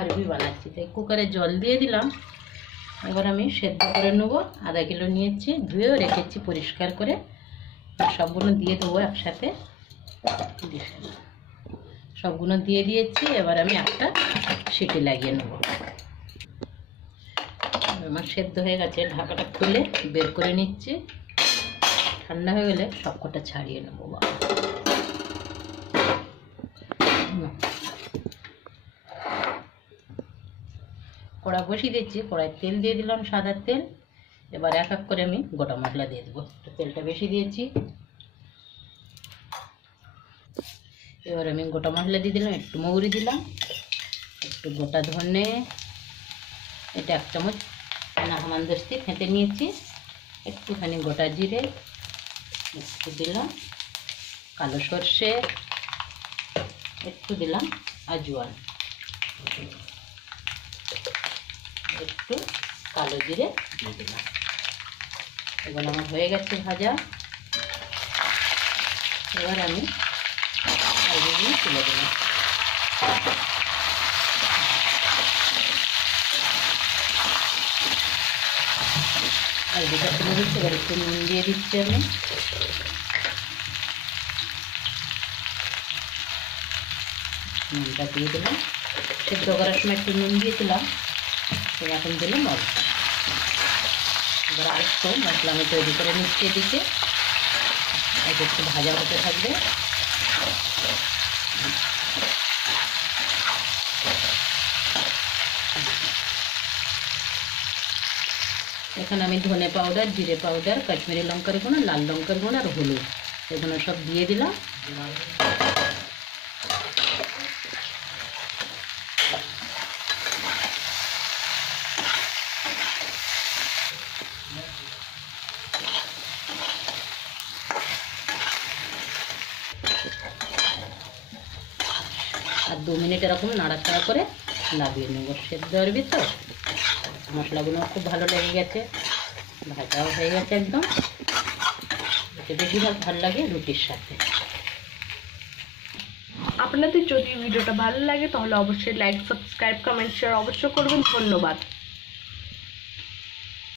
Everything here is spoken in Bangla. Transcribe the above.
আরবি বানাচ্ছি, তাই কুকারে জল দিয়ে দিলাম। এবার আমি সেদ্ধ করে নেব। আধা কিলো নিয়েছি, ধুয়েও রেখেছি পরিষ্কার করে। সবগুলো দিয়ে দেবো একসাথে। সবগুলো দিয়ে দিয়েছি। এবার আমি একটা সিটি লাগিয়ে নেব। আমার সেদ্ধ হয়ে গেছে, ঢাকাটা খুলে বের করে নিচ্ছি। ঠান্ডা হয়ে গেলে সবকটা ছাড়িয়ে নেবো। কড়া বসিয়ে দিচ্ছি, কড়াই তেল দিয়ে দিলাম, সাদা তেল। এবার এক এক করে আমি গোটা মশলা দিয়ে দেবো। তেলটা বেশি দিয়েছি। এবার আমি গোটা মশলা দিয়ে দিলাম, একটু মৌরি দিলাম, একটু গোটা ধনে, এটা 1 চামচ হামানদস্তি ফেটে নিয়েছি, একটুখানি গোটা জিরে একটু দিলাম, কালো সর্ষে একটু দিলাম, আজওয়ান একটু, কালো জিরে দিয়ে দিলাম। এবার আমার হয়ে গেছে ভাজা। এবার আমি আলুগুলো তুলে দিলাম। আলুটা তুলে দিচ্ছি। এবার একটু নুন দিয়ে দিচ্ছি আমি। নুনটা দিয়ে দিলাম। সেদ্ধ করার সময় একটু নুন দিয়েছিলাম, এখন দিলাম অল্প। এবার আরেকটু মশলা আমি তৈরি করে নিচ্ছি এদিকে। এটা একটু ভাজা হতে থাকবে। এখানে আমি ধনে পাউডার, জিরে পাউডার, কাশ্মীরি লঙ্কার গুঁড়ো, লাল লঙ্কার গুঁড়ো আর হলুদ এগুলো সব দিয়ে দিলাম। আর 2 মিনিট এরকম নাড়াচাড়া করে লাগিয়ে নেব। সেদ্ধ আরবি তো, মশলাগুলো খুব ভালো লেগে গেছে, ভাজাও হয়ে গেছে একদম। এতে বেশিরভাগ ভালো লাগে রুটির সাথে। আপনাদের যদি ভিডিওটা ভালো লাগে তাহলে অবশ্যই লাইক, সাবস্ক্রাইব, কমেন্ট, শেয়ার অবশ্যই করবেন। ধন্যবাদ।